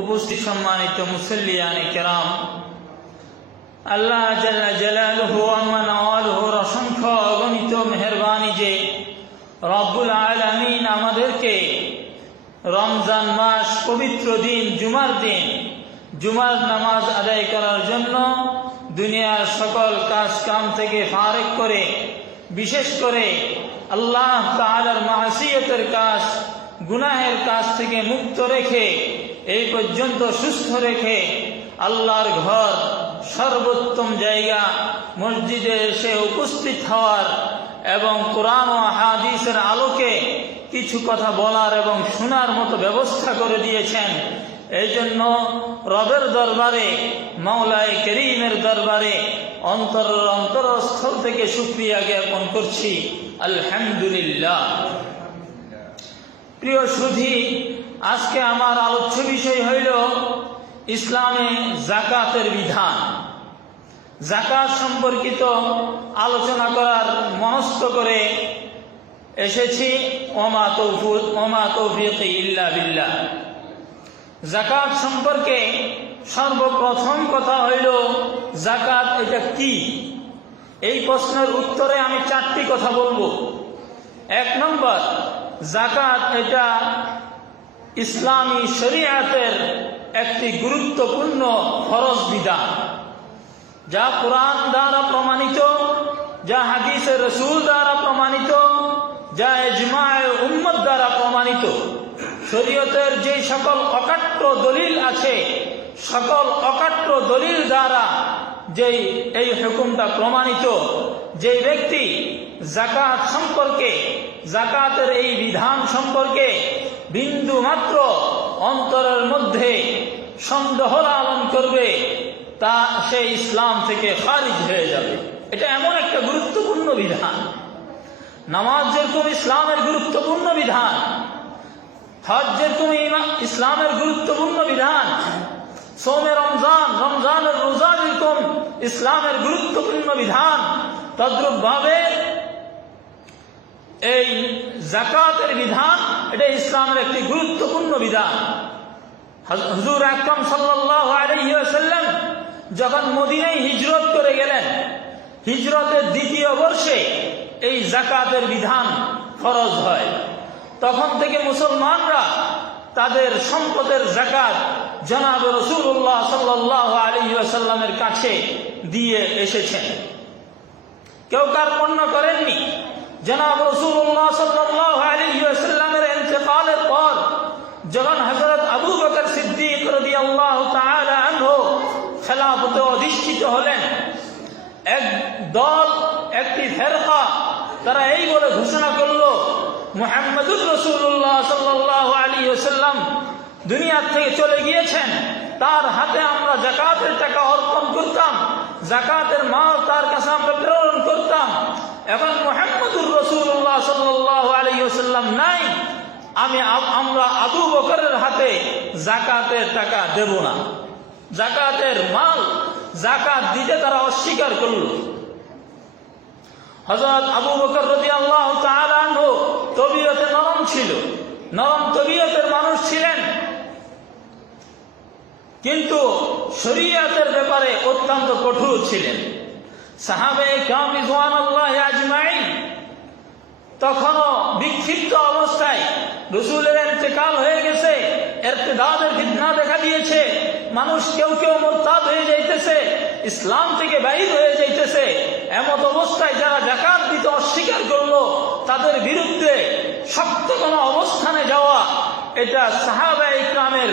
উপস্থিত সম্মানিত মুসল্লিয়ানে কেরাম, আল্লাহ জাল্লা জালালুহু আম্মা নওয়ালুহুর অসংখ্য অগণিত মেহেরবানি যে রব্বুল আলামিন আমাদেরকে রমজান মাস পবিত্র দিন জুমার দিন জুমার নামাজ আদায় করার জন্য দুনিয়ার সকল কাজ কাম থেকে ফারেক করে বিশেষ করে আল্লাহ তাআলার মাসিয়াতের কাজ গুনাহের কাজ থেকে মুক্ত রেখে এই পর্যন্ত সুস্থ রেখে আল্লাহর ঘর সর্বোত্তম জায়গা মসজিদে এসে উপস্থিত হওয়ার এবং কোরআন ও হাদিসের আলোকে কিছু কথা বলার এবং শোনার মতো ব্যবস্থা করে দিয়েছেন। এই জন্য রবের দরবারে মাওলায়ে কেরিমের দরবারে অন্তরস্থল থেকে শুকরিয়া জ্ঞাপন করছি, আলহামদুলিল্লাহ। প্রিয় সুধী, আজকে আমার আলোচ্য বিষয় হইল ইসলামে যাকাতের বিধান। যাকাত সম্পর্কিত আলোচনা করার মনস্থ করে এসেছি। ওমা তৌফিকি ইল্লা বিল্লাহ। যাকাত সম্পর্কে সর্বপ্রথম কথা হইল যাকাত এটা কি? এই প্রশ্নের উত্তরে আমি চারটি কথা বলবো। এক নম্বর, যাকাত এটা ইসলামী শরীয়তের একটি গুরুত্বপূর্ণ ফরজ বিধান, যা কোরআন দ্বারা প্রমাণিত, যা হাদিসে রাসূল দ্বারা প্রমাণিত, যা ইজমায়ে উম্মত দ্বারা প্রমাণিত। শরীয়তের যে সকল অকাট্য দলিল আছে, সকল অকাট্য দলিল দ্বারা যেই এই হুকুমটা প্রমাণিত, যে ব্যক্তি যাকাত সম্পর্কে, যাকাতের এই বিধান সম্পর্কে বিন্দু মাত্র অন্তরের মধ্যে সন্দেহ লালন করবে, তা সে ইসলাম থেকে খারিজ হয়ে যাবে। এটা এমন একটা গুরুত্বপূর্ণ বিধান। নামাজ যেরকম ইসলামের গুরুত্বপূর্ণ বিধান, হজ যেরকম ইসলামের গুরুত্বপূর্ণ বিধান, সোমে রমজানের রোজা যেরকম ইসলামের গুরুত্বপূর্ণ বিধান, তদ্রূপ ভাবে এই যাকাতের বিধান এটা ইসলামের একটি গুরুত্বপূর্ণ বিধান। হুজুর আকরাম সাল্লাল্লাহু আলাইহি ওয়াসাল্লাম যখন মদিনায় হিজরত করে গেলেন, হিজরতের দ্বিতীয় বর্ষে এই যাকাতের বিধান ফরজ হয়। তখন থেকে মুসলমানরা তাদের সম্পদের যাকাত জনাব রাসূলুল্লাহ সাল্লাল্লাহু আলাইহি ওয়াসাল্লামের কাছে দিয়ে এসেছেন। কেউ কার্পণ্য করেননি। জনাব রাসূলুল্লাহ সাল্লাল্লাহু আলাইহি ওয়াসাল্লামের ইন্তেকালের পর যখন হযরত আবু বকর সিদ্দিক রাদিয়াল্লাহু তাআলা আনহু খেলাফতে অধিষ্ঠিত হলেন, এক দল, একটি ফেরকা, তারা এই বলে ঘোষণা করলো, মুহাম্মদুর রাসূলুল্লাহ সাল্লাল্লাহু আলাইহি ওয়াসাল্লাম দুনিয়া থেকে চলে গিয়েছেন, তার হাতে আমরা যাকাতের টাকা অর্পণ করতাম, যাকাতের মাল তার কাছে আমরা প্রেরণ করতাম। এখন মুহাম্মদুর রাসূলুল্লাহ সাল্লাল্লাহু আলাইহি ওয়াসাল্লাম নাই, আমরা আবু বকরের হাতে যাকাতের টাকা দেব না। যাকাতের মাল যাকাত দিতে তারা অস্বীকার করল। হযরত আবু বকর রাদিয়াল্লাহু তাআলা আনহু তবিয়তে নরম ছিল, নরম তবিয়তের মানুষ ছিলেন, কিন্তু শরীয়তের ব্যাপারে অত্যন্ত কঠোর ছিলেন। সাহাবায়ে কিরাম রিজওয়ানুল্লাহি আজমাইন তখনও বিক্ষিপ্ত অবস্থায়, রাসূলের ইন্তেকাল হয়ে গেছে, ইরতিদাদের ফিতনা দেখা দিয়েছে, মানুষ কেউ কেউ মুরতাদ হয়ে যাইতেছে, ইসলাম থেকে বাইর হয়ে যাইতেছে। এমত অবস্থায় যারা যাকাত দিতে অস্বীকার করলো, তাদের বিরুদ্ধে শক্ত কোনো অবস্থানে যাওয়া, এটা সাহাবায়ে কিরামের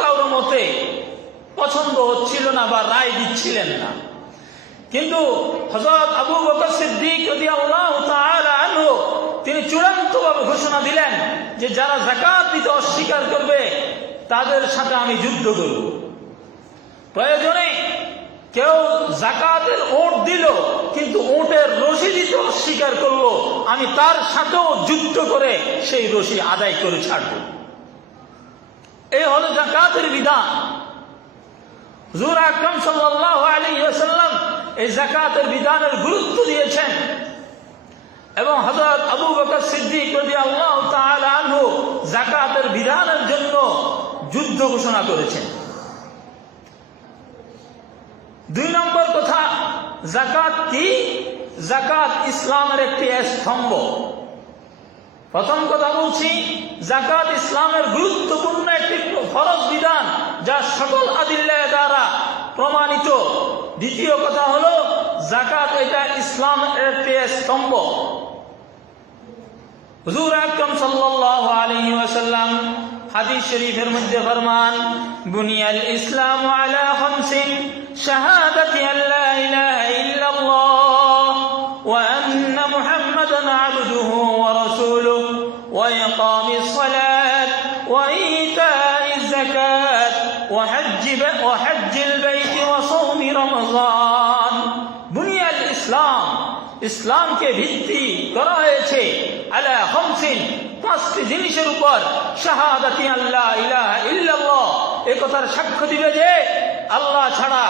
কারো মতে পছন্দ হচ্ছিল না বা রায় দিচ্ছিলেন না। কিন্তু হযরত আবু বকর সিদ্দিক রাদিয়াল্লাহু তাআলা আনহু তিনি চূড়ান্তভাবে ঘোষণা দিলেন যে যারা যাকাত দিতে অস্বীকার করবে তাদের সাথে আমি যুদ্ধ করব। প্রয়োজনে কেউ যাকাতের ওট দিল কিন্তু ওটের রশি দিতে অস্বীকার করলো, আমি তার সাথেও যুদ্ধ করে সেই রশি আদায় করে ছাড়ব। এই হলো যাকাতের বিধান। হুজুর আকরাম সাল্লাল্লাহু আলাইহি ওয়াসাল্লাম এই যাকাতের বিধানের গুরুত্ব দিয়েছেন এবং হযরত আবু বকর সিদ্দিক রাদিয়াল্লাহু তাআলা আনহু যাকাতের বিধানের জন্য যুদ্ধ ঘোষণা করেছেন। 2 নম্বর কথা, যাকাত কি? যাকাত ইসলামের একটি স্তম্ভ। প্রথম কথা বলছি, যাকাত ইসলামের গুরুত্বপূর্ণ একটি ফরজ বিধান, যা সকল আদিল্লাহ দ্বারা প্রমাণিত। দ্বিতীয় কথা হলো, যাকাত এটা ইসলামের একটি স্তম্ভ। হুজুর আকরাম সাল্লাল্লাহু আলাইহি ওয়াসাল্লাম হাদিস শরীফের মধ্যে ফরমান, বুনিয়াল ইসলামু আলা খামসিন শাহাদাতি আল্লা ইলাহা ইল্লাল্লাহ ওয়া আন্না মুহাম্মাদান আবদুহু ওয়া রাসূলুহু ওয়া ইকামিস সালাত ওয়া ইতাইজ যাকাত ওয়া হজ্জিল বাইতি ওয়া সাওমি রমজান। বুনিয়াল ইসলাম, ইসলামকে ভিত্তি করা হয়েছে আলা খামসিন, 5টি জিনিসের উপর। শাহাদাতি আল্লা ইলাহা ইল্লাল্লাহ, এই কথার সাক্ষ্য দিবে যে আল্লাহ ছাড়া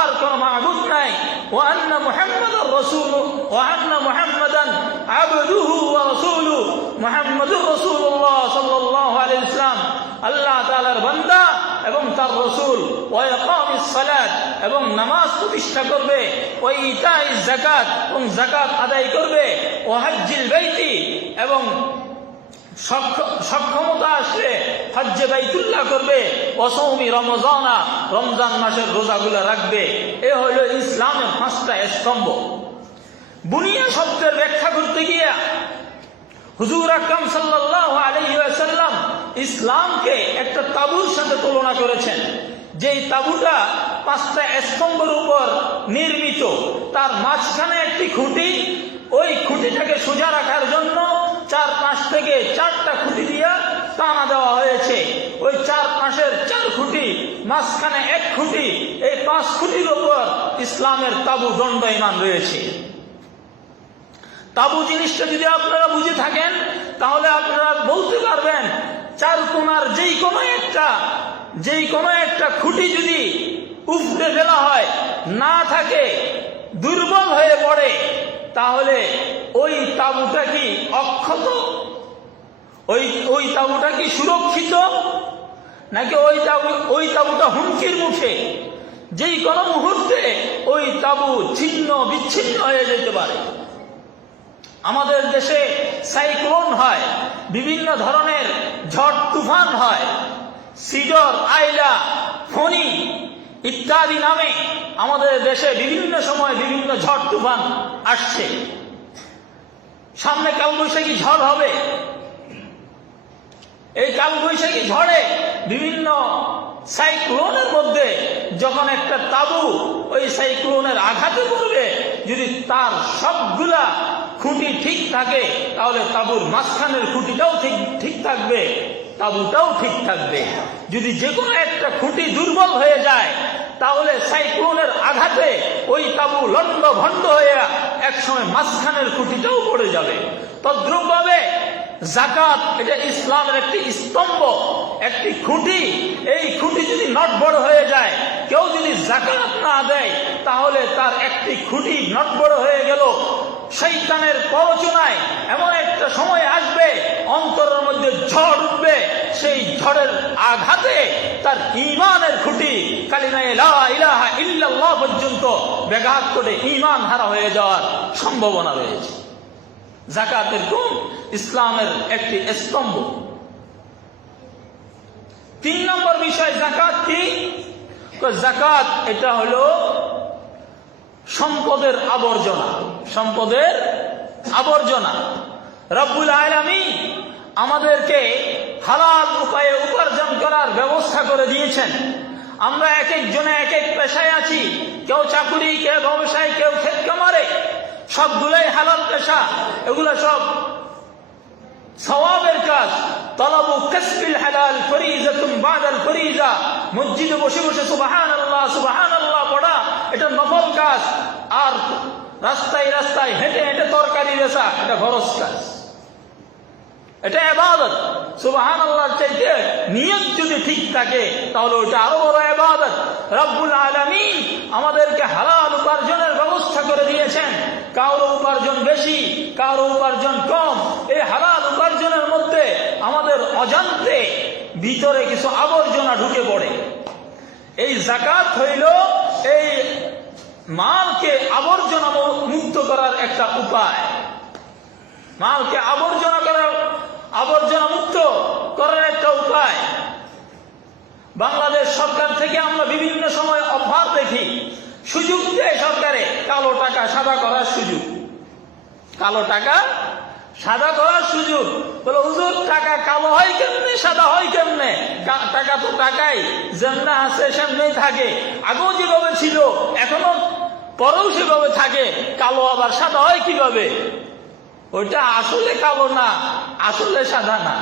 আর কোন মাবুদ নাই। ওয়া আন্না মুহাম্মাদার রাসূলুহু ওয়া আন্না মুহাম্মাদান আবদুহু ওয়া রাসূলুহু, মুহাম্মাদুর রাসূলুল্লাহ সাল্লাল্লাহু আলাইহি ওয়াসাল্লাম আল্লাহ তাআলার বান্দা এবং তার রাসূল। ওয়া ইকামিস সালাত, এবং নামাজ প্রতিষ্ঠা করবে। ওয়া ইতাইজ যাকাত, এবং যাকাত আদায় করবে। ওয়া হজ্জিল বাইতি, এবং সক্ষমতা আসলে হজ্জে বাইতুল্লাহ করবে। ওয়া সাওমি রমজানা, রমজান মাসের রোজাগুলো রাখবে। এ হলো ইসলামের 5টা স্তম্ভ। বুনিয়া শব্দের ব্যাখ্যা করতে গিয়ে হুজুর আকরাম সাল্লাল্লাহু আলাইহি ওয়াসাল্লাম ইসলামকে একটা তাঁবুর সাথে তুলনা করেছেন। যেই তাঁবুটা 5টা স্তম্ভের উপর নির্মিত, তার মাঝখানে একটি খুঁটি। ওই খুঁটিটাকে সোজা রাখার জন্য 4 থেকে 4টা খুঁটি দিয়ে টানা দেওয়া হয়েছে। ওই 4 পাশের 4 খুঁটি, মাঝখানে 1 খুঁটি, এই 5 খুঁটির উপর ইসলামের তাঁবু দণ্ডায়মান রয়েছে। তাঁবু জিনিসটা যদি আপনারা বুঝে থাকেন, তাহলে আপনারা বলতে পারবেন 4 কোণার যেই কোনো একটা খুঁটি যদি উপড়ে ফেলা হয়, না থাকে, দুর্বল হয়ে পড়ে, তাহলে ওই তাঁবুটা কি অক্ষত? ওই তাঁবুটা কি সুরক্ষিত? নাকি ওই তাঁবুটা হুমকির মুখে? যেই কোনো মুহূর্তে ওই তাঁবু ছিন্ন বিচ্ছিন্ন হয়ে যেতে পারে। আমাদের দেশে সাইক্লোন হয়, বিভিন্ন ধরনের ঝড় তুফান হয়, সিডর, আইলা, ফণী ইত্যাদি নামে আমাদের দেশে বিভিন্ন সময় বিভিন্ন ঝড় তুফান আসছে। সামনে কালবৈশাখী ঝড় হবে। এই কালবৈশাখী ঝড়ে বিভিন্ন সাইক্লোনের মধ্যে যখন একটা তাঁবু ওই সাইক্লোনের আঘাতে পড়বে, যদি তার সবগুলা খুঁটি ঠিক থাকে, তাহলে তাঁবুর মাঝখানের খুঁটিটাও ঠিক থাকবে, তাঁবুটাও ঠিক থাকবে। যদি যে কোনো একটা খুঁটি দুর্বল হয়ে যায়, তাহলে সাইক্লোনের আঘাতে ওই তাঁবু লন্ড ভন্ড হয়ে একসময় মাঝখানের খুঁটিটাও পড়ে যাবে। তদ্রূপভাবে যাকাত এটা ইসলামের একটি স্তম্ভ, একটি খুঁটি। এই খুঁটি যদি নটবড় হয়ে যায়, কেউ যদি যাকাত না দেয়, তাহলে তার একটি খুঁটি নটবড় হয়ে গেল। শয়তানের প্ররোচনায় এমন একটা সময় আসবে, অন্তরের মধ্যে ঝড় উঠবে, সেই ঝড়ের আঘাতে তার ঈমানের খুঁটি কালিমা লা ইলাহা ইল্লাল্লাহ পর্যন্ত ব্যাঘাত করে ঈমান হারা হয়ে যাওয়ার সম্ভাবনা রয়েছে। যাকাতের গুণ ইসলামের একটি স্তম্ভ। 3 নম্বর বিষয়, যাকাত কি? যাকাত এটা হলো সম্পদের আবর্জনা। সম্পদের আবর্জনা। রব্বুল আলামিন আমাদেরকে হালাল উপায়ে উপার্জন করার ব্যবস্থা করে দিয়েছেন। আমরা এক একজনে এক এক পেশায় আছি, কেউ চাকুরি, কেউ ব্যবসায়, কেউ ক্ষেত খামারে, সবগুলাই হালাল পেশা। এগুলা সব সওয়াবের কাজ। তলবু কাসবিল হালাল ফরিজাতুন বাদাল ফরিজা, মসজিদে বসে বসে সুবহানাল্লাহ সুবহানাল্লাহ পড়া এটা নফল কাজ। আর রাস্তায় রাস্তায় হেঁটে হেঁটে তরকারি বেচা এটা ফরজ কাজ, এটা ইবাদত। সুবহানাল্লাহর চাইতে নিয়ত যদি ঠিক থাকে, তাহলে ওটা আরো বড় ইবাদত। রব্বুল আলামিন আমাদেরকে হালাল উপার্জনের ব্যবস্থা করে দিয়েছেন। কারো উপার্জন বেশি, কারো উপার্জন কম। এই হালাল উপার্জনের মধ্যে আমাদের অজান্তে ভিতরে কিছু আবর্জনা ঢুকে পড়ে। এই যাকাত হইল এই মালকে আবর্জনা মুক্ত করার একটা উপায়। মালকে আবর্জনা মুক্ত করার একটা উপায়। বাংলাদেশ সরকার থেকে আমরা বিভিন্ন সময় অফার দেখি, সুযোগ দেয় সরকারে কালো টাকা সাদা করার সুযোগ। কালো টাকা সাদা করার সুযোগ। বলে হুজুর টাকা কালো হয় কেমনে, সাদা হয় কেমনে? টাকা তো টাকাই, যেমনে আছে সেমনেই থাকে। আগেও যেভাবে ছিল এখনো পরেও সেভাবে থাকে, কালো আবার সাদা হয় কিভাবে? ওইটা আসলে কালো না, আসলে সাদা না।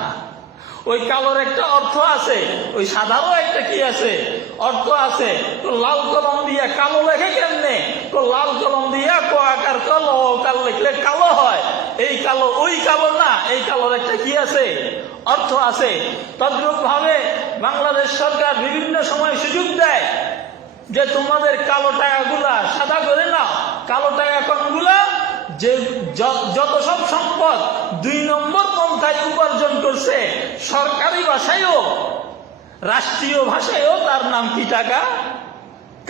ওই কালোর একটা অর্থ আছে, ওই সাদারও একটা কি আছে, অর্থ আছে। তো লাল কলম দিয়া কালো লেখে কেমনে? তো লাল কলম দিয়া ক আকার কালো কাল লিখলে কালো হয়। এই কালো ওই কালো না, এই কালোর একটা কি আছে, অর্থ আছে। তদ্রূপ ভাবে বাংলাদেশ সরকার বিভিন্ন সময় সুযোগ দেয় যে তোমাদের কালো টাকাগুলা সাদা করে নাও। কালো টাকা কোনগুলা? যে যত সব সম্পদ 2 নম্বর পন্থায় উপার্জন করছে, সরকারি ভাষায়ও রাষ্ট্রীয় ভাষায়ও তার নাম কি টাকা?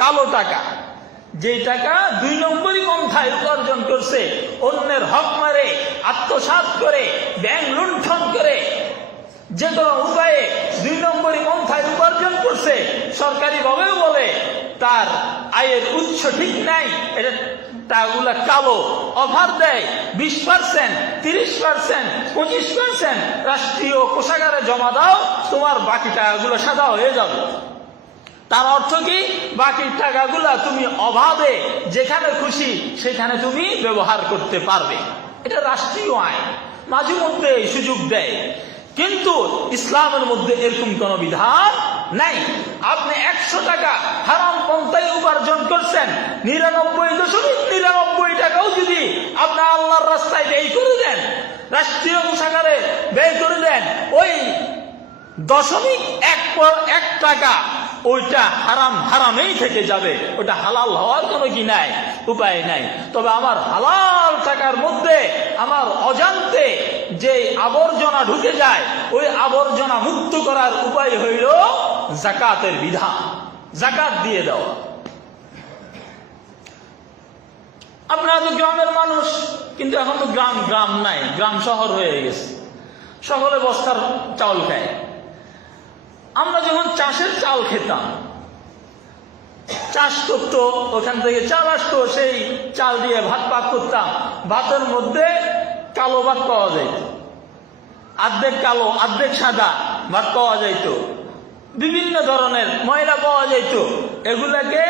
কালো টাকা। যে টাকা 2 নম্বরই পন্থায় উপার্জন করছে, অন্যের হক মারে, আত্মসাৎ করে, ব্যাংক লুণ্ঠন করে, যে কোনো উপায়ে 2 নম্বরই পন্থায় উপার্জন করছে, সরকারি ভাবেও বলে তার আয়ের উৎস ঠিক নাই, এটা টাকাগুলা কালো। অফার দেয় 20%, 30%, 25% রাষ্ট্রীয় কোষাগারে জমা দাও, তোমার বাকি টাকাগুলো সাদা হয়ে যাবে। তার অর্থ কি? বাকি টাকাগুলা তুমি অভাবে যেখানে খুশি সেখানে তুমি ব্যবহার করতে পারবে। এটা রাষ্ট্রীয় আইন, মাঝে মধ্যে এই সুযোগ দেয়। কিন্তু ইসলামের মধ্যে এরকম কোন বিধান নাই। আপনি 100 টাকা হারাম পন্থায় উপার্জন করছেন, 99.99 টাকাও যদি আপনি আল্লাহর রাস্তায় ব্যয় করে দেন, রাষ্ট্রীয় কোষাগারে ব্যয় করে দেন, ওই 0.1 টাকা ওইটা হারামেই থেকে যাবে। ওটা হালাল হওয়ার কোনো কি নাই, উপায় নাই। তবে আমার হালাল টাকার মধ্যে আমার অজান্তে যে আবর্জনা ঢুকে যায়, ওই আবর্জনা মুক্ত করার উপায় হইল যাকাতের বিধান, যাকাত দিয়ে দেওয়া। আপনারা তো গ্রামের মানুষ, কিন্তু এখন তো গ্রাম নাই, গ্রাম শহর হয়ে গেছে। সকলে বস্তার চাউল খায়। আমরা যখন চাষের চাল খেতাম, চাষ করতো, ওখান থেকে চাল আসতো, সেই চাল দিয়ে ভাত পাক করতাম। ভাতের মধ্যে কালো ভাত পাওয়া যাইত, অর্ধেক কালো অর্ধেক সাদা ভাত পাওয়া যাইত, বিভিন্ন ধরনের ময়লা পাওয়া যাইত। এগুলাকে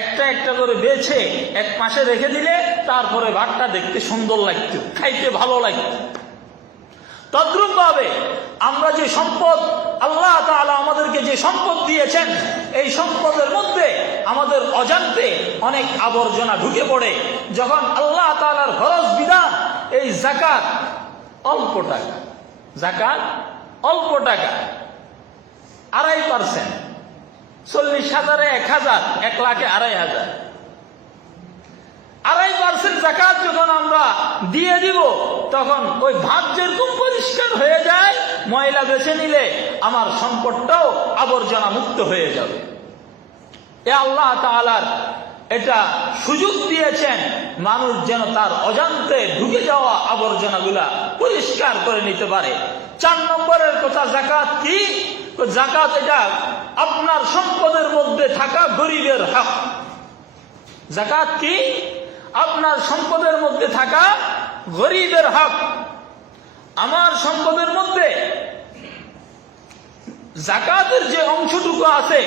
একটা একটা করে বেছে এক পাশে রেখে দিলে তারপরে ভাতটা দেখতে সুন্দর লাগতো, খাইতে ভালো লাগতো। তদ্রূপ ভাবে আমরা যে সম্পদ, আল্লাহ তাআলা আমাদেরকে যে সম্পদ দিয়েছেন, এই সম্পদের মধ্যে আমাদের অজান্তে অনেক আবর্জনা ঢুকে পড়ে। যখন আল্লাহ তাআলার ফরজ বিধান এই যাকাত অল্প টাকা, যাকাত অল্প টাকা 2.5%, 40,000-এ 1,000, 1 লাখে 2,500, 2.5% যাকাত যখন আমরা দিয়ে দিব, তখন ওই ভাত যেরকম পরিষ্কার হয়ে যায়, ময়লা বেছে নিলে আমার সম্পদটাও আবর্জনা মুক্ত হয়ে যাবে। এ আল্লাহ তাআলার এটা সুযোগ দিয়েছেন, মানুষ যেন তার অজান্তে ঢুকে যাওয়া আবর্জনাগুলা পরিষ্কার করে নিতে পারে। 4 নম্বরের কথা, যাকাত কি? যাকাত এটা আপনার সম্পদের মধ্যে থাকা গরিবের হক। যাকাত কি? আপনার সম্পদের মধ্যে থাকা গরিবের হক। আমার সম্পদের মধ্যে যাকাতের যে অংশটুকু আছে,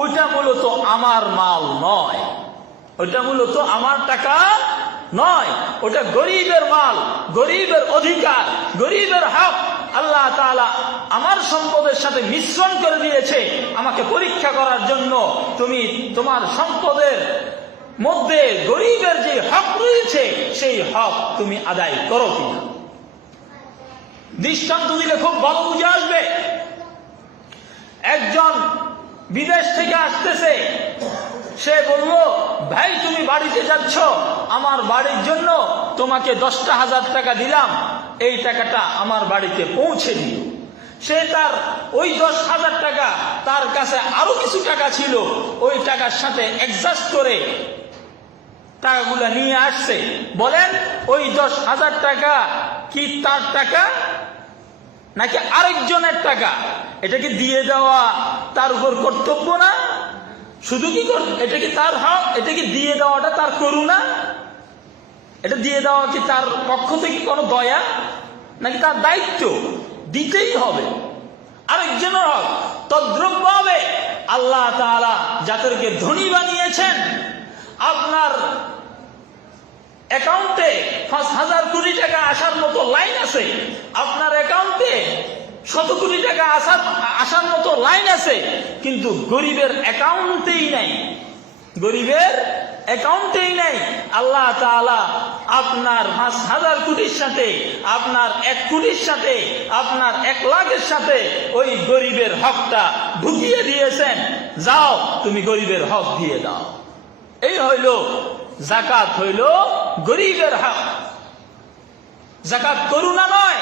ওইটা মূলত আমার মাল নয়, ওইটা মূলত আমার টাকা নয়, ওটা গরিবের মাল, গরিবের অধিকার, গরিবের হক। আল্লাহ তাআলা আমার সম্পদের সাথে মিশ্রণ করে দিয়েছে আমাকে পরীক্ষা করার জন্য। তুমি তোমার সম্পদের মধ্যে গরিবের যে হক রয়েছে, সেই হক তুমি আদায় করো কিনা। দৃষ্টান্ত দিলে খুব ভালো বুঝে আসবে। একজন বিদেশ থেকে আসতেছে, সে বলল, ভাই তুমি বাড়িতে যাচ্ছ, আমার বাড়ির জন্য তোমাকে 10,000 টাকা দিলাম, এই টাকাটা আমার বাড়িতে পৌঁছে দিও। সে তার ওই 10,000 টাকা, তার কাছে আরো কিছু টাকা ছিল, ওই টাকার সাথে অ্যাডজাস্ট করে টাকাগুলা নিয়ে আসছে। বলেন ওই 10,000 টাকা কি তার টাকা নাকি আরেকজনের টাকা? এটাকে দিয়ে দেওয়া তার উপর কর্তব্য না? শুধু কি এটা কি তার হক? এটা কি দিয়ে দেওয়াটা তার করুণা? এটা দিয়ে দেওয়া কি তার পক্ষ থেকে কোনো দয়া নাকি তার দায়িত্ব? দিতেই হবে, আরেকজনের হক। তদ্রুপ ভাবে আল্লাহ তাআলা যাদেরকে ধনী বানিয়েছেন, আপনার অ্যাকাউন্টে 5,000 কোটি টাকা আসার মতো লাইন আছে, আপনার অ্যাকাউন্টে 100 কোটি টাকা আসার মতো লাইন আছে, কিন্তু গরিবের অ্যাকাউন্টেই নাই, গরিবের অ্যাকাউন্টেই নাই। আল্লাহ তাআলা আপনার 5,000 কোটির সাথে, আপনার 1 কোটির সাথে, আপনার 1 লাখের সাথে ওই গরিবের হকটা ঢুকিয়ে দিয়েছেন। যাও তুমি গরিবের হক দিয়ে দাও। এই হইল যাকাত, হইল গরিবের হক। যাকাত করুণা নয়,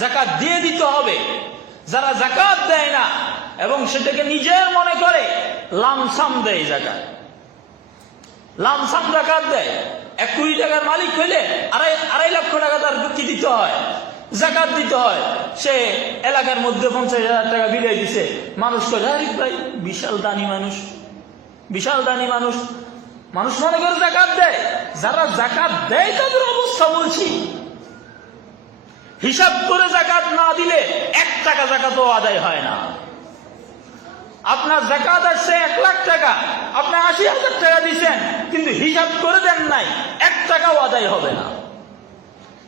যাকাত দিয়ে দিতে হবে। যারা যাকাত দেয় না এবং সেটাকে নিজের মনে করে লামসাম দেয়, যাকাত লামসাম যাকাত দেয়, 1 কোটি টাকার মালিক হইলে আড়াই লক্ষ টাকা তার কি দিতে হয়? যাকাত দিতে হয়। সে এলাকার মধ্যে 50,000 টাকা বিলিয়ে দিছে, মানুষ কয় আরিফ ভাই বিশাল দানি মানুষ, বিশাল দানি মানুষ, মানুষ মনে করে যাকাত দেয়। যারা যাকাত দেয় তাদের অবস্থা বলছি, হিসাব করে যাকাত না দিলে 1 টাকা যাকাতও আদায় হয় না। আপনার যাকাত আসছে 1 লাখ টাকা, আপনি 80,000 টাকা দিচ্ছেন, কিন্তু হিসাব করে দেন নাই, 1 টাকাও আদায় হবে না।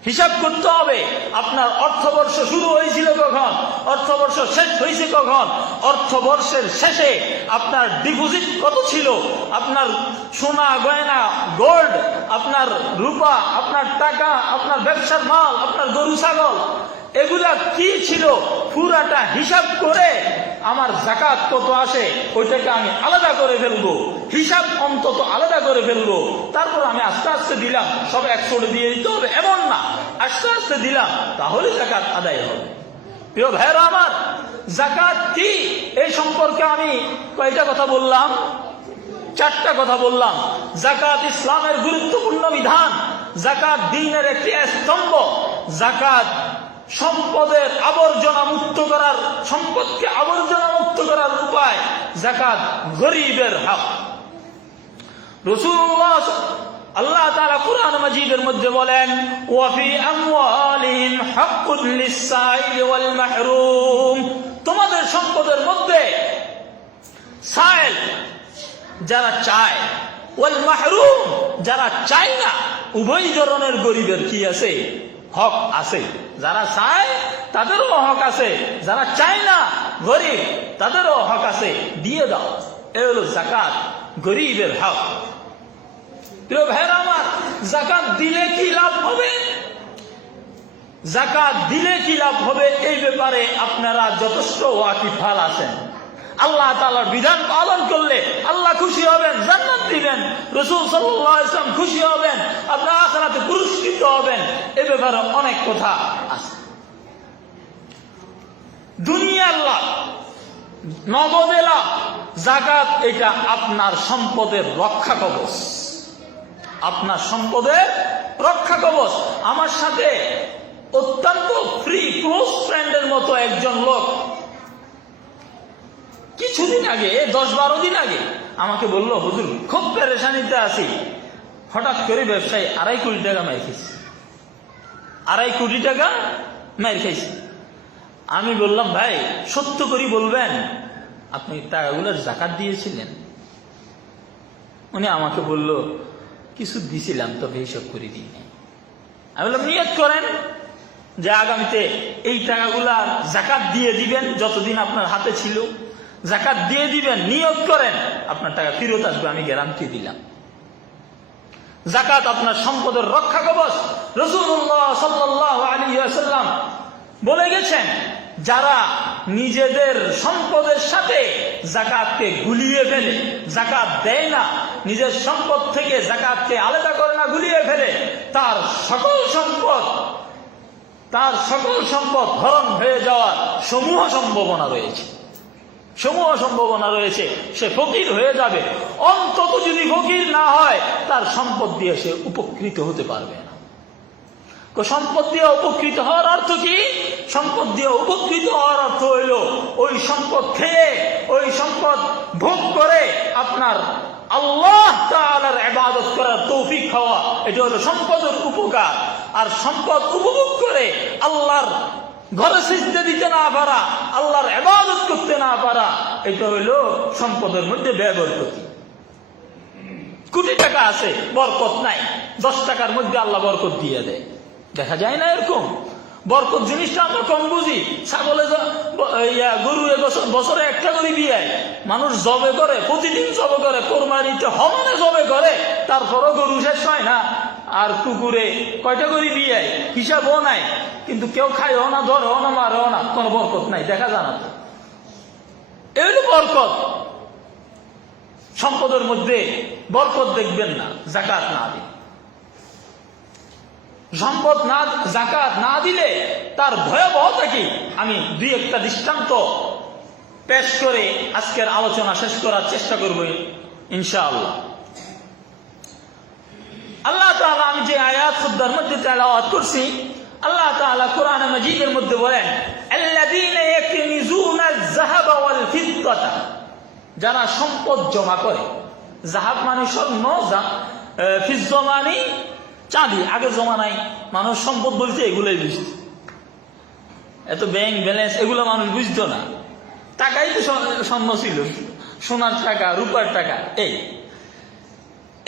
হিসাব করতে হবে আপনার অর্থবর্ষ শুরু হয়েছিল কখন, অর্থবর্ষ শেষ হয়েছে কখন, অর্থবর্ষের শেষে আপনার ডিপোজিট কত ছিল, আপনার সোনা গয়না গোল্ড, আপনার রূপা, আপনার টাকা, আপনার ব্যবসার মাল, আপনার গরু ছাগল, এগুলা কি ছিল, পুরাটা হিসাব করে আমার যাকাত কত আসে ওইটাকে আমি আলাদা করে ফেলবো, হিসাব অন্তত আলাদা করে ফেলবো। তারপর আমি আস্তে আস্তে দিলাম, সব 100 দিয়ে দিতে হবে এমন না, আস্তে আস্তে দিলাম, তাহলে যাকাত আদায় হবে। প্রিয় ভাইরা আমার, যাকাত কি এই সম্পর্কে আমি কয়টা কথা বললাম? 4টা কথা বললাম। যাকাত ইসলামের গুরুত্বপূর্ণ বিধান, যাকাত দ্বীনের একটি স্তম্ভ, যাকাত সম্পদের আবর্জনা মুক্ত করার, সম্পদকে আবর্জনা মুক্ত করার উপায়, যাকাত গরিবের হক। রাসূলুল্লাহ আল্লাহ তাআলা কুরআন মাজিদের মধ্যে বলেন, ওয়া ফি আমওয়ালিহিম হাক্কুন লিস-সাইল ওয়াল মাহরুম, তোমাদের সম্পদের মধ্যে সাইল যারা চায়, ওয়াল মাহরুম যারা চায় না, উভয় ধরনের গরিবের কি আছে? হক আছে। যারা চায় তাদেরও হক আছে, যারা চায় না গরিব তাদেরও হক আছে, দিয়ে দাও। এ হলো যাকাত গরিবের হক। প্রিয় ভাইরা আমার, যাকাত দিলে কি লাভ হবে? যাকাত দিলে কি লাভ হবে এই ব্যাপারে আপনারা যথেষ্ট ওয়াকিফাল আছেন। আল্লাহ তাআলার বিধান পালন করলে আল্লাহ খুশি হবেন, জান্নাত দিবেন, রাসূল সাল্লাল্লাহু আলাইহি ওয়াসাল্লাম খুশি হবেন, আপনারা আখিরাতে পুরস্কৃত হবেন। এই ব্যাপারে অনেক কথা আছে। দুনিয়ার লাভ, নগদে লাভ, যাকাত এটা আপনার সম্পদের রক্ষা কবচ, আপনার সম্পদের রক্ষা কবচ। আমার সাথে অত্যন্ত ক্লোজ ফ্রেন্ডের মতো একজন লোক কিছুদিন আগে, 10-12 দিন আগে আমাকে বললো, হুজুর খুব পেরেশানিতে আছি, হঠাৎ করে ব্যবসায়ী 2.5 কোটি টাকা মার খাইছে, 2.5 কোটি টাকা মার খাইছে। আমি বললাম, ভাই সত্য করে বলবেন আপনি টাকাগুলোর যাকাত দিয়েছিলেন? উনি আমাকে বলল, কিছু দিছিলাম, তবে হিসাব করে দিই নাই। আমি বললাম, নিয়ত করেন যে আগামীতে এই টাকাগুলা যাকাত দিয়ে দিবেন, যতদিন আপনার হাতে ছিল যাকাত দিয়ে দিবেন, নিয়ত করেন, আপনার টাকা ফেরত আসবে, আমি গ্যারান্টি দিলাম। যাকাত আপনার সম্পদের রক্ষা কবচ। রাসূলুল্লাহ সাল্লাল্লাহু আলাইহি ওয়াসাল্লাম বলে গেছেন, যারা নিজেদের সম্পদের সাথে যাকাতকে গুলিয়ে ফেলে, যাকাত দেয় না, নিজের সম্পদ থেকে যাকাতকে আলাদা করে না, গুলিয়ে ফেলে, তার সকল সম্পদ তার সকল সম্পদ হরণ হয়ে যাওয়ার সমূহ সম্ভাবনা রয়েছে, সমূহ সম্ভাবনা রয়েছে। সে ফকির হয়ে যাবে, অন্তত যদি ফকির না হয় তার সম্পদ দিয়ে সে উপকৃত হতে পারবে না। সম্পদ দিয়ে উপকৃত হওয়ার অর্থ কি? সম্পদ দিয়ে উপকৃত হওয়ার অর্থ হইল ওই সম্পদ খেয়ে, ওই সম্পদ ভোগ করে আপনার আল্লাহ তাআলার ইবাদত করার তৌফিক হওয়া, এটা হলো সম্পদের উপকার। আর সম্পদ উপভোগ করে আল্লাহর ঘরে সিজদা দিতে না পারা, আল্লাহর ইবাদত করতে না পারা, এটা হইলো সম্পদের মধ্যে ব্যয়বরকতি। কোটি টাকা আছে, বরকত নাই, 10 টাকার মধ্যে আল্লাহ বরকত দিয়ে দেয়। দেখা যায় না এরকম? বরকত জিনিসটা আমরা কম বুঝি। ছাগলে গরু বছরে একটা করে দিয়ে মানুষ জবে করে, প্রতিদিন জবে করে, কোরবানিতে হমানে জবে করে, তারপরও গরু শেষ হয় না। আর কুকুরে কয়টা করে দিয়ে হিসাবও নাই, কিন্তু কেউ খায়ও না, ধরেও না, মারেও না, কোনো বরকত নাই, দেখা যায় না। তো এই হলো বরকত। সম্পদের মধ্যে বরকত দেখবেন না যাকাত না দিলে। সম্পদ না, যাকাত না দিলে তার ভয়াবহতা কি, আমি 2-1টা দৃষ্টান্ত পেশ করে আজকের আলোচনা শেষ করার চেষ্টা করব ইনশাআল্লাহ। আল্লাহ তাআলা, আমি যে আয়াত খুতবার মধ্যে তেলাওয়াত করছি, আল্লাহ তাআলা কোরআন মাজিদের মধ্যে বলেন, আল্লাযীনা ইয়াকনিজুনা আয-যাহাবা ওয়াল ফিদ্দাতা, যারা সম্পদ জমা করে। যাহাব মানে স্বর্ণ, ফিদ্দা মানে চাঁদি। আগের জমানায় মানুষ সম্পদ বলতে এগুলোই বুঝত, এত ব্যাংক ব্যালেন্স এগুলো মানুষ বুঝতো না। টাকাই তো স্বর্ণ ছিল, সোনার টাকা, রূপার টাকা। এই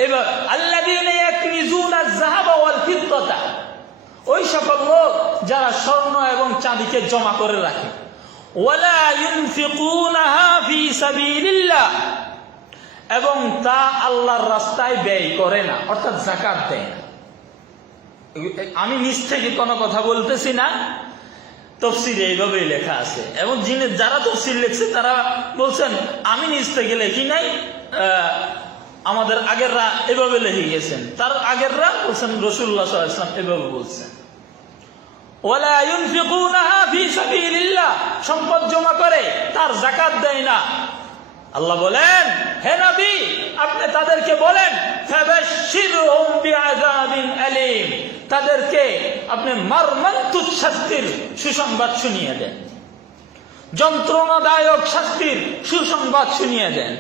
এবার আল্লাযীনা ইয়াকনিজুনা আয-যাহাবা ওয়াল ফিদ্দাতা, ওই সকল লোক যারা স্বর্ণ এবং চাঁদিকে জমা করে রাখে। ওয়ালা ইউনফিকুনাহা ফি সাবিলিল্লাহ, এবং তা আল্লাহর রাস্তায় ব্যয় করে না, অর্থাৎ যাকাত দেয় না। আমি নিজ থেকে কোনো কথা বলতেছি না, তাফসীরে এইভাবেই লেখা আছে। এবং যারা তাফসীর লিখছে তারা বলছেন আমি নিজ থেকে লিখি নাই, আমাদের আগেররা এভাবে লিখে গেছেন। তার আগেররা বলছেন রাসূলুল্লাহ সাল্লাল্লাহু আলাইহি ওয়াসাল্লাম এভাবে বলছেন। ওয়ালা ইউনফিকুনাহা ফি সাবিলিল্লাহ, সম্পদ জমা করে তার যাকাত দেয় না। আল্লাহ বলেন, হে নবী আপনি তাদেরকে বলেন, ফাবাশশিরহুম বিআযাবিন আলীম, তাদেরকে আপনি মর্মান্তিক শাস্তির সুসংবাদ শুনিয়ে দেন, যন্ত্রণাদায়ক শাস্তির সুসংবাদ শুনিয়ে দেন।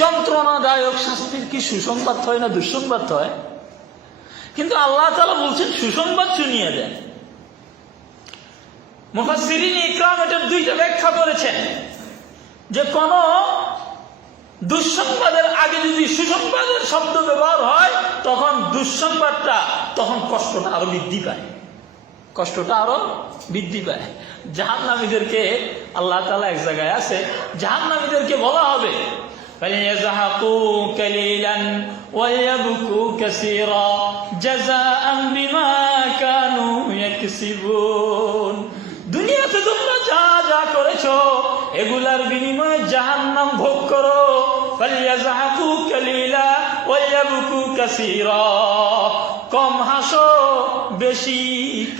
যন্ত্রণাদায়ক শাস্তির কি সুসংবাদ হয় না দুঃসংবাদ হয়? কিন্তু আল্লাহ তাআলা বলছেন সুসংবাদ শুনিয়ে দেন। মুফাসসিরিন ইকরাম এটার 2টা ব্যাখ্যা করেছেন, যে কোন দুঃসংবাদের আগে যদি সুসংবাদের শব্দ ব্যবহার হয় তখন দুঃসংবাদটা, তখন কষ্টটা আরো বৃদ্ধি পায়, কষ্টটা আরো বৃদ্ধি পায়। জাহান্নামীদেরকে আল্লাহ তাআলা এক জায়গায় আছে, জাহান্নামীদেরকে বলা হবে فَلْيَضْحَكُوا قَلِيلًا وَلْيَبْكُوا كَثِيرًا جَزَاءً بِمَا كَانُوا يَكْسِبُونَ। দুনিয়াতে তোমরা যা যা করেছো এগুলার বিনিময়ে জাহান্নাম ভোগ করো। ফালিয়াযহাকু কালিলা ওয়ায়াবকু কাসীরা, কম হাসো বেশি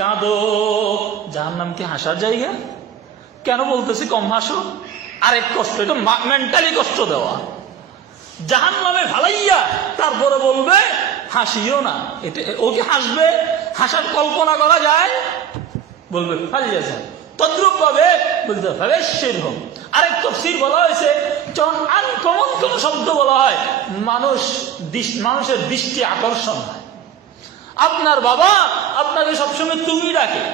কাঁদো। জাহান্নাম কি হাসার জায়গা? কেন বলতেছি কম হাসো? আরেক কষ্ট, এটা মেন্টালি কষ্ট দেওয়া। জাহান্নামে ভালাইয়া তারপরে বলবে হাসিও না, এটা ওকে হাসবে, হাসার কল্পনা করা যায়? বলবে ফালিয়াযা, তদ্রুপ ভাবে বলতে ফাবাশশিরহুম। আরেক তাফসীর বলা হয়েছে, যখন আনকমন কোন শব্দ বলা হয় মানুষের দৃষ্টি আকর্ষণ হয়। আপনার বাবা আপনাকে সবসময় তুমি ডাকে,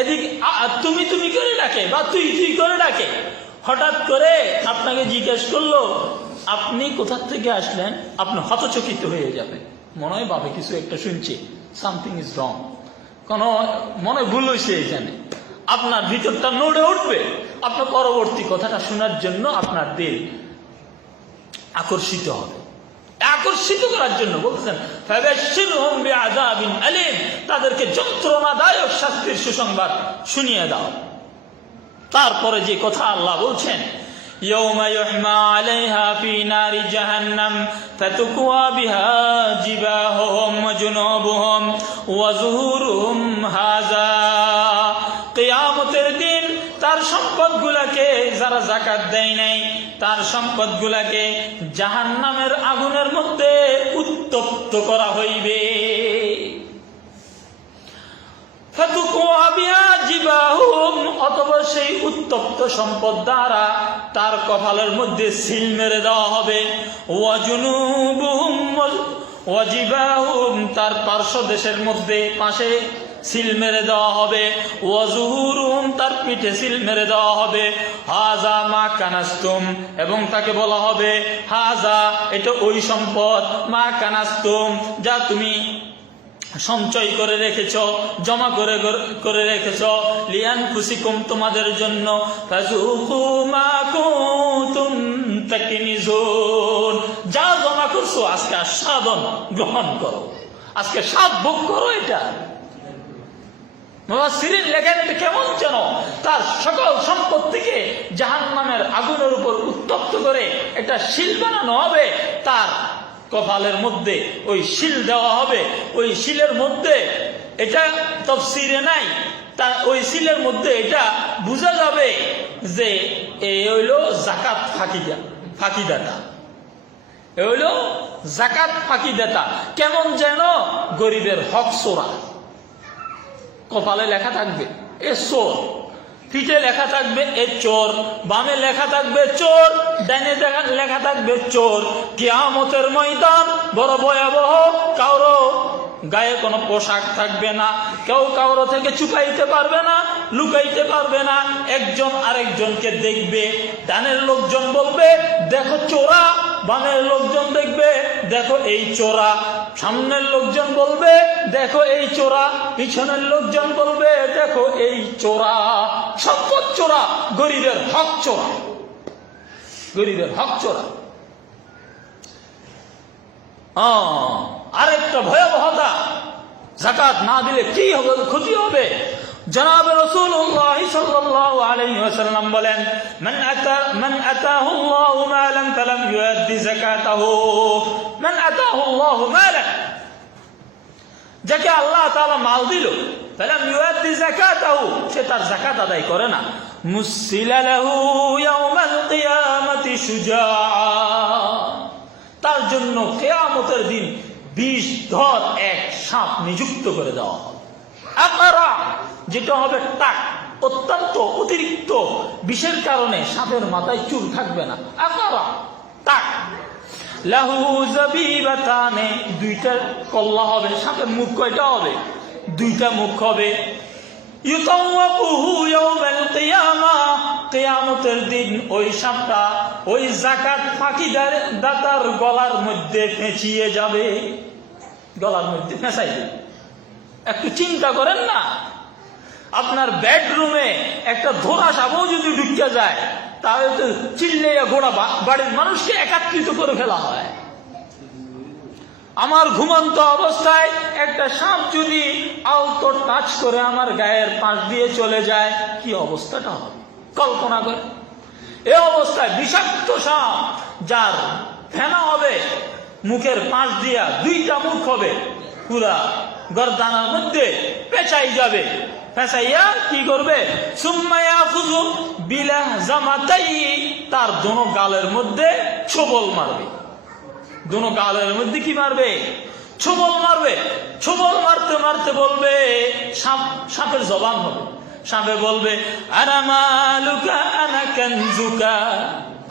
এদিকে তুমি তুমি করে ডাকে বা তুই তুই করে ডাকে। হঠাৎ করে আপনাকে জিজ্ঞেস করলো আপনি কোথা থেকে আসলেন, আপনি হতচকিত হয়ে যাবেন। মনে হয় বাবা কিছু একটা শুনছে, সামথিং ইজ রং, কোন মনে ভুল হয়েছে এখানে। আপনার ভিতরটা নড়ে উঠবে, আপনার পরবর্তী কথাটা শোনার জন্য আপনার দিল আকর্ষিত হবে। আকর্ষিত করার জন্য বলছেন ফাবাশশিরহুম বিআযাবিন আলীম, তাদেরকে যন্ত্রণাদায়ক শাস্তির সুসংবাদ শুনিয়ে দাও। তারপরে যে কথা আল্লাহ বলছেন, يوم يحمى عليها في نار جهنم فتكوى بها جباههم وجنوبهم وظهورهم هذا কিয়ামতের দিন তার সম্পদগুলোকে যারা যাকাত দেয় নাই তার সম্পদগুলোকে জাহান্নামের আগুনের মধ্যে উত্তপ্ত করা হইবে। অথবা সেই উত্তপ্ত সম্পদ দ্বারা তার কপালের মধ্যে সিল মেরে দেওয়া হবে। তার পার্শ্ব দেশের মধ্যে পাশে সিল মেরে দেওয়া হবে। ওয়াজুহুরুম তার পিঠে সিল মেরে দেওয়া হবে। হাজা মা কানাস্তুম এবং তাকে বলা হবে হাজা এটা ওই সম্পদ মা কানাস্তুম যা তুমি সঞ্চয় করে রেখেছ, জমা করে রেখেছ, লিয়ান খুশিকুম তোমাদের জন্য, ফাযুকু মা কুনতুম তাকনিজুন যা জমা করছো আজকে আস্বাদন গ্রহণ করো, আজকে স্বাদ ভোগ করো। এটা মুফাসসিরিন লেখেন এটা কেমন যেন তার সকল সম্পত্তিকে জাহান্নামের আগুনের উপর উত্তপ্ত করে এটা শিল বানানো হবে, তার কপালের মধ্যে ওই শিল দেওয়া হবে। ওই শিলের মধ্যে এটা তাফসীরে নাই, তা ওই শিলের মধ্যে এটা বোঝা যাবে যে এ হইল যাকাত ফাঁকিদাতা, এ হইল যাকাত ফাঁকিদাতা। কেমন যেন গরিবের হক চোরা। কপালে লেখা থাকবে এ চোর, পিঠে লেখা থাকবে এ চোর, বামে লেখা থাকবে চোর, ডাইনে লেখা থাকবে চোর। কিয়ামতের ময়দান বড় ভয়াবহ। কারো গায়ে কোনো পোশাক থাকবে না, কেউ কারো থেকে চুপাইতে পারবে না, লুকাইতে পারবে না। একজন আরেকজনকে দেখবে, ডানের লোকজন বলবে দেখো চোরা, বামের লোকজন দেখবে দেখো এই চোরা, সামনের লোকজন বলবে দেখো এই চোরা, পিছনের লোকজন বলবে দেখো এই চোরা। সম্পদ চোরা, গরিবের হক চোরা, গরিবের হক চোরা। আরেকটা ভয়াবহতা, যাকাত না দিলে কি হবে, ক্ষতি হবে। জনাব রাসূলুল্লাহ সাল্লাল্লাহু আলাইহি ওয়াসাল্লাম বলেন মান আতাহু আল্লাহু মালান ফালাম ইউআদ্দি যাকাতাহু, মান আতাহু আল্লাহু মালান, যাকে আল্লাহ তাআলা মাল দিল, ফালাম ইউআদ্দি যাকাতাহু, সে তার যাকাত আদায় করে না, মুসিলা লাহু ইয়াউমাল কিয়ামাতি শুজাআ, তার জন্য কিয়ামতের দিন 20 ধর এক সাপ নিযুক্ত করে দেওয়া হবে। আকরা, যেটা হবে টাক, অত্যন্ত অতিরিক্ত বিষের কারণে সাপের মাথায় চুল থাকবে না। আকরা টাক। লাহু জাবিবাতানে, দুইটা কল্লা হবে। সাপের মুখ কয়টা হবে? দুইটা মুখ হবে। ইউতাওয়াকুহু ইয়াউমাল কিয়ামা, কিয়ামতের দিন ওই সাপটা ওই যাকাত ফাঁকিদার দাতার গলার মধ্যে পেঁচিয়ে যাবে, গলার মধ্যে পেঁচাইবে। একটু চিন্তা করেন না, আপনার বেডরুমে একটা ধোরা সাপও যদি ঢুকে যায় তাহলে তো চিল্লাইয়া গোড়া বাড়ির মানুষকে একত্রিত করে ফেলা হয়। আমার ঘুমন্ত অবস্থায় একটা সাপ যদি আউটো টাচ করে আমার গায়ের পাশ দিয়ে চলে যায়, কি অবস্থাটা হবে কল্পনা করে। এ অবস্থায় বিষাক্ত সাপ, যার ফেনা হবে মুখের পাশ দিয়া, দুইটা মুখ হবে, পুরা গর্দানার মধ্যে পেঁচাই যাবে। পেঁচাইয়া কি করবে? সুম্মায়া ফুজু বিলাহ জামাতাই, তার দোনো গালের মধ্যে ছোবল মারবে। দোনো গালের মধ্যে কি মারবে? ছোবল মারবে। ছোবল মারতে মারতে বলবে, সাপের জবান হবে, সাপে বলবে আনা মালুকা আনা কানজুকা,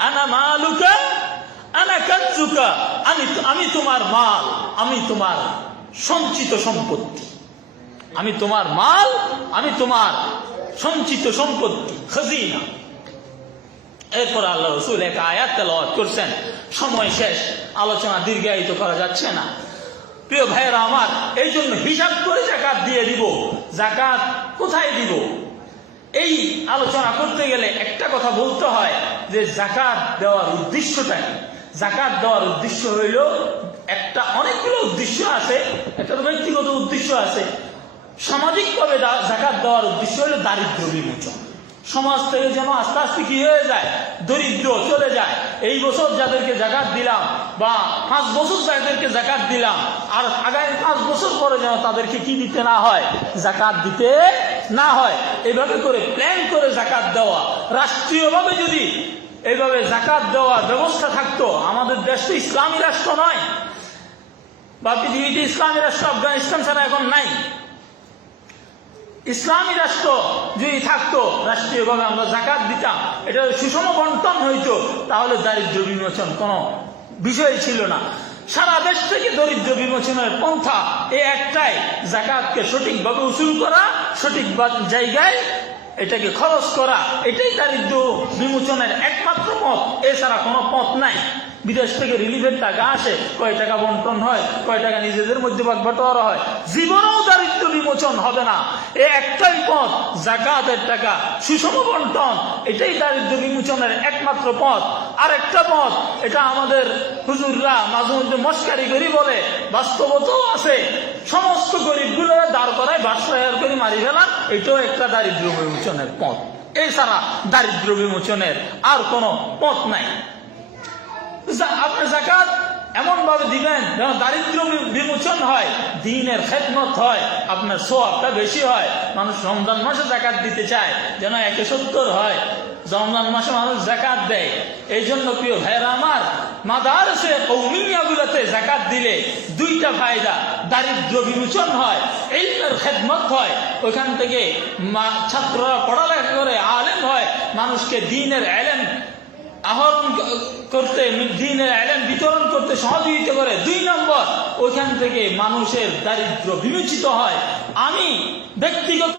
আনা মালুকা আনা কানজুকা, আমি তোমার মাল, আমি তোমার সঞ্চিত সম্পত্তি, আমি তোমার মাল, আমি তোমার সঞ্চিত সম্পত্তি, খাজিনা। এরপর আল্লাহ রাসূল এক আয়াত তেলাওয়াত করছেন। সময় শেষ, আলোচনা দীর্ঘায়িত করা যাচ্ছে না। প্রিয় ভাইয়েরা আমার, এই জন্য হিসাব করে যাকাত দিয়ে দিব। যাকাত কোথায় দিব, এই আলোচনা করতে গেলে একটা কথা বলতে হয় যে যাকাত দেওয়ার উদ্দেশ্যটা কি। যাকাত দেওয়ার উদ্দেশ্য হইল একটা, অনেকগুলো উদ্দেশ্য আছে। একটা ব্যক্তিগত উদ্দেশ্য আছে। সামাজিকভাবে যাকাত দেওয়ার উদ্দেশ্য হইল দারিদ্র্য বিমোচন। সমাজ থেকে যেন আস্তে আস্তে কি হয়ে যায়, দরিদ্র চলে যায়। এই বছর যাদেরকে যাকাত দিলাম বা 5 বছর যাদেরকে যাকাত দিলাম, আর আগামী 5 বছর পরে যেন তাদেরকে কি দিতে না হয়, যাকাত দিতে না হয়। এইভাবে করে প্ল্যান করে যাকাত দেওয়া, রাষ্ট্রীয়ভাবে যদি এইভাবে যাকাত দেওয়ার ব্যবস্থা থাকতো, আমাদের দেশ তো ইসলামী রাষ্ট্র নয়, বা পৃথিবীতে ইসলামী রাষ্ট্র আফগানিস্তান ছাড়া এখন নাই। ইসলামী রাষ্ট্র যদি থাকতো, রাষ্ট্রীয়ভাবে আমরা যাকাত দিতাম, এটা সুষম বন্টন হইতো, তাহলে দারিদ্র বিমোচন কোনো বিষয় ছিল না। সারা দেশ থেকে দরিদ্র বিমোচনের পন্থা এই একটাই, যাকাতকে সঠিকভাবে উসুল করা, সঠিক জায়গায় এটাকে খরচ করা, এটাই দারিদ্র বিমোচনের একমাত্র পথ, এছাড়া কোনো পথ নাই। বিদেশ থেকে রিলিফের টাকা আসে, কয় টাকা বন্টন হয়, কয় টাকা নিজেদের মধ্যে বাটোয়ারা হয়, জীবনেও দারিদ্র বিমোচন হবে না। এই একটাই পথ, যাকাতের টাকা সুষম বন্টন, এটাই দারিদ্র বিমোচনের একমাত্র পথ। আর একটা পথ, এটা আমাদের হুজুররা মাঝে মধ্যে মস্কারি করি বলে, বাস্তবতাও আছে, সমস্ত গরিবগুলো দাঁড় করায় 5,000 করে মারি ফেলার, এটাও একটা দারিদ্র বিমোচনের পথ। এছাড়া দারিদ্র বিমোচনের আর কোনো পথ নাই। আপনার যাকাত এমন ভাবে দিবেন যেন দারিদ্র বিমোচন হয়, দ্বীনের খেদমত হয়, আপনার সওয়াবটা বেশি হয়। মানুষ রমজান মাসে যাকাত দিতে চায় যেন 170 হয়, রমজান মাসে মানুষ যাকাত দেয়। এই জন্য প্রিয় ভাইরা আমার, মাদারসে কওমিয়াগুলোতে যাকাত দিলে 2টা ফায়দা, দারিদ্র বিমোচন হয়, ইলমের খেদমত হয়, ওইখান থেকে ছাত্ররা পড়ালেখা করে আলেম হয়, মানুষকে দ্বীনের ইলম আহরণ করতে, দ্বীনের ইলম বিতরণ করতে সহযোগিতা করে। 2 নম্বর, ওইখান থেকে মানুষের দারিদ্র বিমোচিত হয়। আমি ব্যক্তিগত